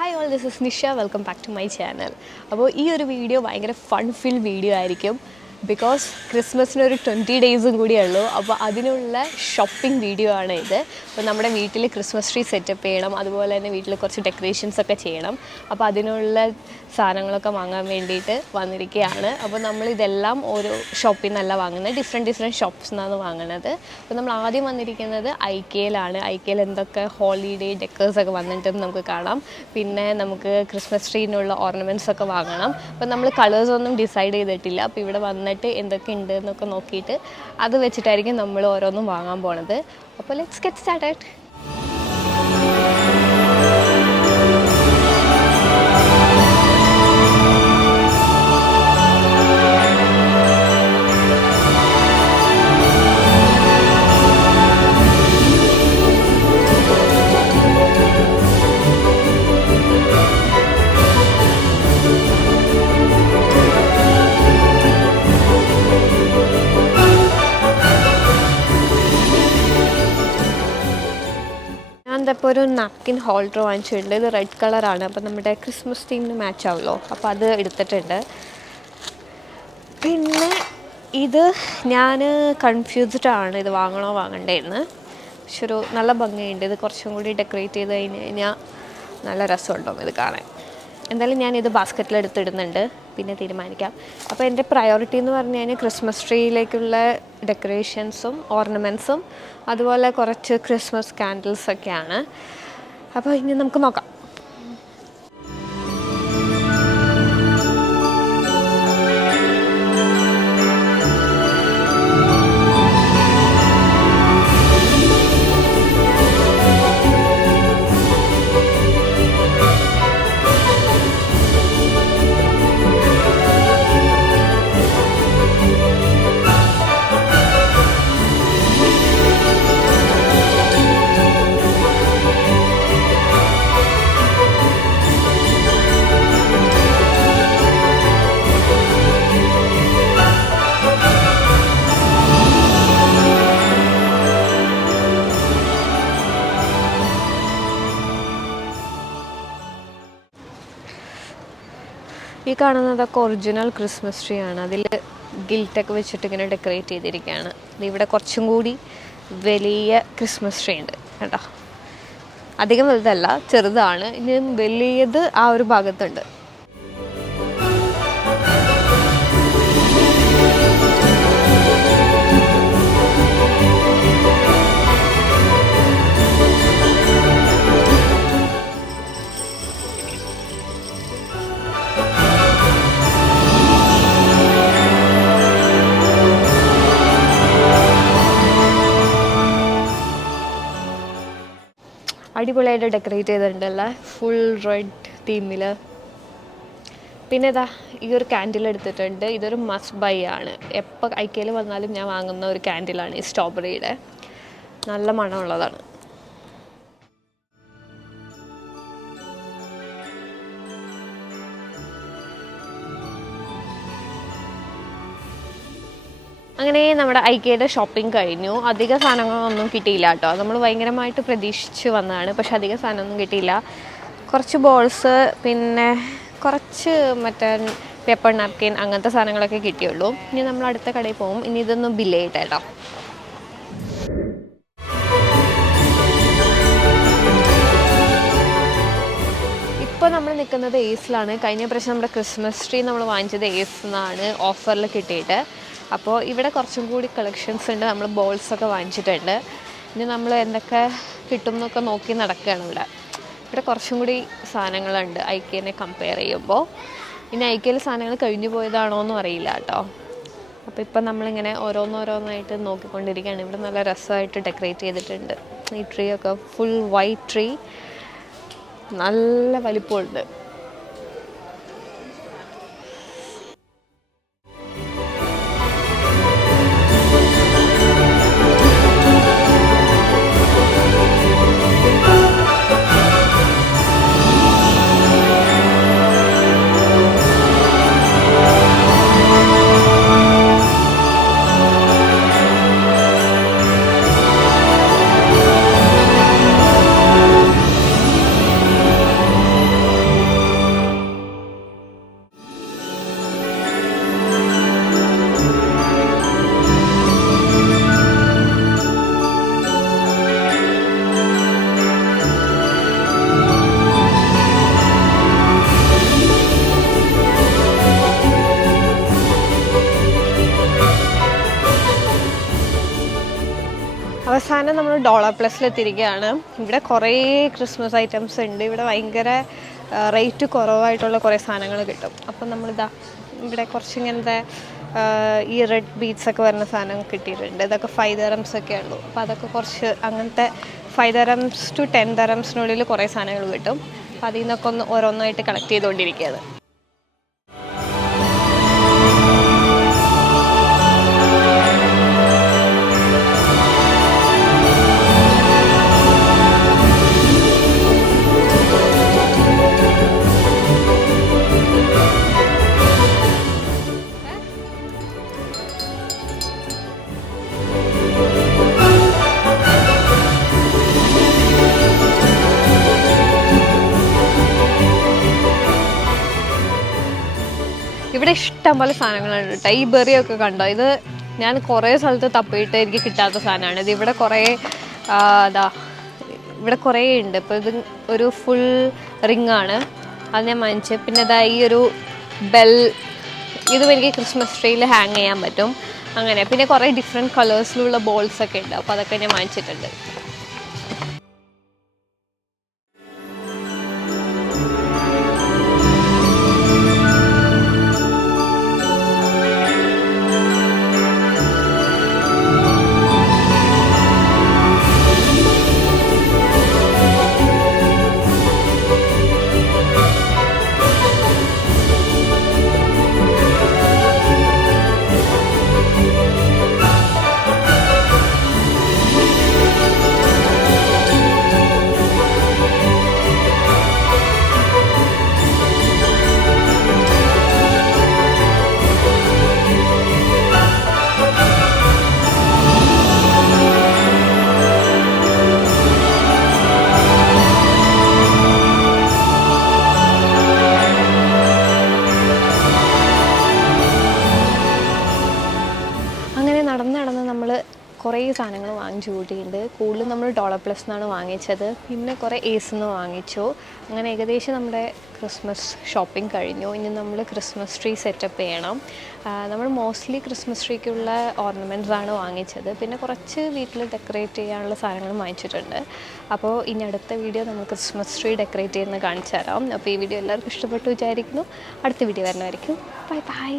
Hi all, this is Nisha. Welcome back to my channel. അപ്പോൾ ഈ ഒരു video ഭയങ്കര ഫൺ ഫിൽ വീഡിയോ ആയിരിക്കും ബിക്കോസ് ക്രിസ്മസിന് ഒരു 20 ഡേയ്സും കൂടിയേ ഉള്ളൂ. അപ്പോൾ അതിനുള്ള ഷോപ്പിംഗ് വീഡിയോ ആണ് ഇത്. അപ്പോൾ നമ്മുടെ വീട്ടിൽ ക്രിസ്മസ് ട്രീ സെറ്റപ്പ് ചെയ്യണം, അതുപോലെ തന്നെ വീട്ടിൽ കുറച്ച് ഡെക്കറേഷൻസ് ഒക്കെ ചെയ്യണം. അപ്പോൾ അതിനുള്ള സാധനങ്ങളൊക്കെ വാങ്ങാൻ വേണ്ടിയിട്ട് വന്നിരിക്കുകയാണ്. അപ്പോൾ നമ്മളിതെല്ലാം ഓരോ ഷോപ്പിൽ നിന്നല്ല വാങ്ങുന്നത്, ഡിഫറെൻറ്റ് ഷോപ്പ്സിൽ നിന്നാണ് വാങ്ങുന്നത്. അപ്പോൾ നമ്മൾ ആദ്യം വന്നിരിക്കുന്നത് ഐക്കയിലാണ്. ഐക്കയിൽ എന്തൊക്കെ ഹോളിഡേ ഡെക്കേഴ്സൊക്കെ വന്നിട്ടുണ്ടെന്ന് നമുക്ക് കാണാം. പിന്നെ നമുക്ക് ക്രിസ്മസ് ട്രീനുള്ള ഓർണമെൻറ്റ്സ് ഒക്കെ വാങ്ങണം. അപ്പോൾ നമ്മൾ കളേഴ്സൊന്നും ഡിസൈഡ് ചെയ്തിട്ടില്ല. അപ്പോൾ ഇവിടെ വന്നിട്ട് എന്തൊക്കെ ഉണ്ട് എന്നൊക്കെ നോക്കിയിട്ട് അത് വെച്ചിട്ടായിരിക്കും നമ്മൾ ഓരോന്നും വാങ്ങാൻ പോണത്. അപ്പോൾ ലെറ്റ്സ് ഗെറ്റ് സ്റ്റാർട്ടഡ്. ഇപ്പോൾ ഒരു നാപ്കിൻ ഹോൾഡർ വാങ്ങിച്ചിട്ടുണ്ട്. ഇത് റെഡ് കളറാണ്. അപ്പോൾ നമ്മുടെ ക്രിസ്മസ് തീമിന് മാച്ച് ആവുമല്ലോ, അപ്പോൾ അത് എടുത്തിട്ടുണ്ട്. പിന്നെ ഇത് ഞാൻ കൺഫ്യൂസ്ഡാണ്, ഇത് വാങ്ങണോ വാങ്ങണ്ടേന്ന്. പക്ഷെ ഒരു നല്ല ഭംഗിയുണ്ട്. ഇത് കുറച്ചും കൂടി ഡെക്കറേറ്റ് ചെയ്ത് കഴിഞ്ഞ് കഴിഞ്ഞാൽ നല്ല രസമുണ്ടാവും ഇത് കാണാൻ. എന്തായാലും ഞാനിത് ബാസ്ക്കറ്റിലെടുത്തിടുന്നുണ്ട്, പിന്നെ തീരുമാനിക്കാം. അപ്പോൾ എൻ്റെ പ്രയോറിറ്റി എന്ന് പറഞ്ഞു കഴിഞ്ഞാൽ ക്രിസ്മസ് ട്രീയിലേക്കുള്ള ഡെക്കറേഷൻസും ഓർണമെൻറ്റ്സും അതുപോലെ കുറച്ച് ക്രിസ്മസ് കാൻഡിൽസൊക്കെയാണ്. അപ്പോൾ ഇനി നമുക്ക് നോക്കാം. ഈ കാണുന്നതൊക്കെ ഒറിജിനൽ ക്രിസ്മസ് ട്രീ ആണ്. അതിൽ ഗിൽറ്റൊക്കെ വെച്ചിട്ട് ഇങ്ങനെ ഡെക്കറേറ്റ് ചെയ്തിരിക്കുകയാണ്. ഇവിടെ കുറച്ചും കൂടി വലിയ ക്രിസ്മസ് ട്രീ ഉണ്ട് കേട്ടോ. അധികം വലുതല്ല, ചെറുതാണ്. ഇനി വലിയത് ആ ഒരു ഭാഗത്തുണ്ട്. അടിപൊളിയായിട്ട് ഡെക്കറേറ്റ് ചെയ്തിട്ടുണ്ടല്ലേ, ഫുൾ റെഡ് തീമിൽ. പിന്നെ ഇതാ ഈ ഒരു ക്യാൻഡിൽ എടുത്തിട്ടുണ്ട്. ഇതൊരു മസ്റ്റ് ബൈ ആണ്. എപ്പോൾ ഐക്കയിൽ വന്നാലും ഞാൻ വാങ്ങുന്ന ഒരു ക്യാൻഡിലാണ് ഈ സ്ട്രോബെറിയുടെ. നല്ല മണമുള്ളതാണ്. അങ്ങനെ നമ്മുടെ ഐക്കയുടെ ഷോപ്പിംഗ് കഴിഞ്ഞു. അധിക സാധനങ്ങളൊന്നും കിട്ടിയില്ല കേട്ടോ. നമ്മൾ ഭയങ്കരമായിട്ട് പ്രതീക്ഷിച്ച് വന്നതാണ്, പക്ഷെ അധിക സാധനമൊന്നും കിട്ടിയില്ല. കുറച്ച് ബോൾസ്, പിന്നെ കുറച്ച് മറ്റേ പേപ്പർ നാപ്കിൻ, അങ്ങനത്തെ സാധനങ്ങളൊക്കെ കിട്ടിയുള്ളൂ. ഇനി നമ്മൾ അടുത്ത കടയിൽ പോകും. ഇനി ഇതൊന്നും ബില്ല് ചെയ്യട്ടെ കേട്ടോ. ഇപ്പോൾ നമ്മൾ നിൽക്കുന്നത് ഏസിലാണ്. കഴിഞ്ഞ പ്രാവശ്യം നമ്മുടെ ക്രിസ്മസ് ട്രീ നമ്മൾ വാങ്ങിച്ചത് ഏസിന്നാണ്, ഓഫറിൽ കിട്ടിയിട്ട്. അപ്പോൾ ഇവിടെ കുറച്ചും കൂടി കളക്ഷൻസ് ഉണ്ട്. നമ്മൾ ബോൾസൊക്കെ വാങ്ങിച്ചിട്ടുണ്ട്. ഇനി നമ്മൾ എന്തൊക്കെ കിട്ടും എന്നൊക്കെ നോക്കി നടക്കുകയാണ്. ഇവിടെ കുറച്ചും കൂടി സാധനങ്ങളുണ്ട് ഐക്കയെ കമ്പയർ ചെയ്യുമ്പോൾ. ഇനി ഐക്കയിൽ സാധനങ്ങൾ കഴിഞ്ഞു പോയതാണോ എന്നും അറിയില്ല കേട്ടോ. അപ്പോൾ ഇപ്പം നമ്മളിങ്ങനെ ഓരോന്നോരോന്നായിട്ട് നോക്കിക്കൊണ്ടിരിക്കുകയാണ്. ഇവിടെ നല്ല രസമായിട്ട് ഡെക്കറേറ്റ് ചെയ്തിട്ടുണ്ട്. ഈ ട്രീ ഒക്കെ ഫുൾ വൈറ്റ് ട്രീ, നല്ല വലിപ്പമുണ്ട്. അവസാനം നമ്മൾ ഡോളർ പ്ലസിലെത്തിയിരിക്കുകയാണ്. ഇവിടെ കുറേ ക്രിസ്മസ് ഐറ്റംസ് ഉണ്ട്. ഇവിടെ ഭയങ്കര റേറ്റ് കുറവായിട്ടുള്ള കുറേ സാധനങ്ങൾ കിട്ടും. അപ്പം നമ്മളിതാ ഇവിടെ കുറച്ച് ഇങ്ങനത്തെ ഈ റെഡ് ബീഡ്സൊക്കെ വരുന്ന സാധനം കിട്ടിയിട്ടുണ്ട്. ഇതൊക്കെ 5 dirhams ഒക്കെ ഉള്ളൂ. അപ്പോൾ അതൊക്കെ കുറച്ച് അങ്ങനത്തെ 5 dirhams to 10 dirhamsനുള്ളിൽ കുറേ സാധനങ്ങൾ കിട്ടും. അപ്പോൾ അതിൽ നിന്നൊക്കെ ഓരോന്നായിട്ട് കളക്ട് ചെയ്തുകൊണ്ടിരിക്കുകയാണ്. ഇവിടെ ഇഷ്ടംപോലെ സാധനങ്ങളുണ്ട് കേട്ടോ. ഈ ബെറിയൊക്കെ കണ്ടോ, ഇത് ഞാൻ കുറേ സ്ഥലത്ത് തപ്പിയിട്ട് എനിക്ക് കിട്ടാത്ത സാധനമാണ്. ഇത് ഇവിടെ കുറേ ഇവിടെ കുറേ ഉണ്ട്. ഇപ്പോൾ ഇത് ഒരു ഫുൾ റിങ്ങാണ്, അത് ഞാൻ വാങ്ങിച്ചു. പിന്നെ ഇതാ ഈ ഒരു ബെൽ, ഇതും എനിക്ക് ക്രിസ്മസ് ട്രീയിൽ ഹാങ് ചെയ്യാൻ പറ്റും. അങ്ങനെ പിന്നെ കുറേ ഡിഫറെൻറ്റ് കളേഴ്സിലുള്ള ബോൾസൊക്കെ ഉണ്ട്. അപ്പോൾ അതൊക്കെ ഞാൻ വാങ്ങിച്ചിട്ടുണ്ട്. നടന്ന് നമ്മൾ കുറേ സാധനങ്ങൾ വാങ്ങിച്ചു കൂട്ടിയിട്ടുണ്ട്. കൂടുതലും നമ്മൾ ഡോളർ പ്ലസ് എന്നാണ് വാങ്ങിച്ചത്. പിന്നെ കുറേ ഏസിൽ നിന്ന് വാങ്ങിച്ചു. അങ്ങനെ ഏകദേശം നമ്മുടെ ക്രിസ്മസ് ഷോപ്പിംഗ് കഴിഞ്ഞു. ഇനി നമ്മൾ ക്രിസ്മസ് ട്രീ സെറ്റപ്പ് ചെയ്യണം. നമ്മൾ മോസ്റ്റ്ലി ക്രിസ്മസ് ട്രീക്കുള്ള ഓർണമെൻറ്റ്സാണ് വാങ്ങിച്ചത്. പിന്നെ കുറച്ച് വീട്ടിൽ ഡെക്കറേറ്റ് ചെയ്യാനുള്ള സാധനങ്ങൾ വാങ്ങിച്ചിട്ടുണ്ട്. അപ്പോൾ ഇനി അടുത്ത വീഡിയോ നമ്മൾ ക്രിസ്മസ് ട്രീ ഡെക്കറേറ്റ് ചെയ്യുന്നത് കാണിച്ചു തരാം. അപ്പോൾ ഈ വീഡിയോ എല്ലാവർക്കും ഇഷ്ടപ്പെട്ടു വിചാരിക്കുന്നു. അടുത്ത വീഡിയോ വരുന്നതായിരിക്കും. Bye bye.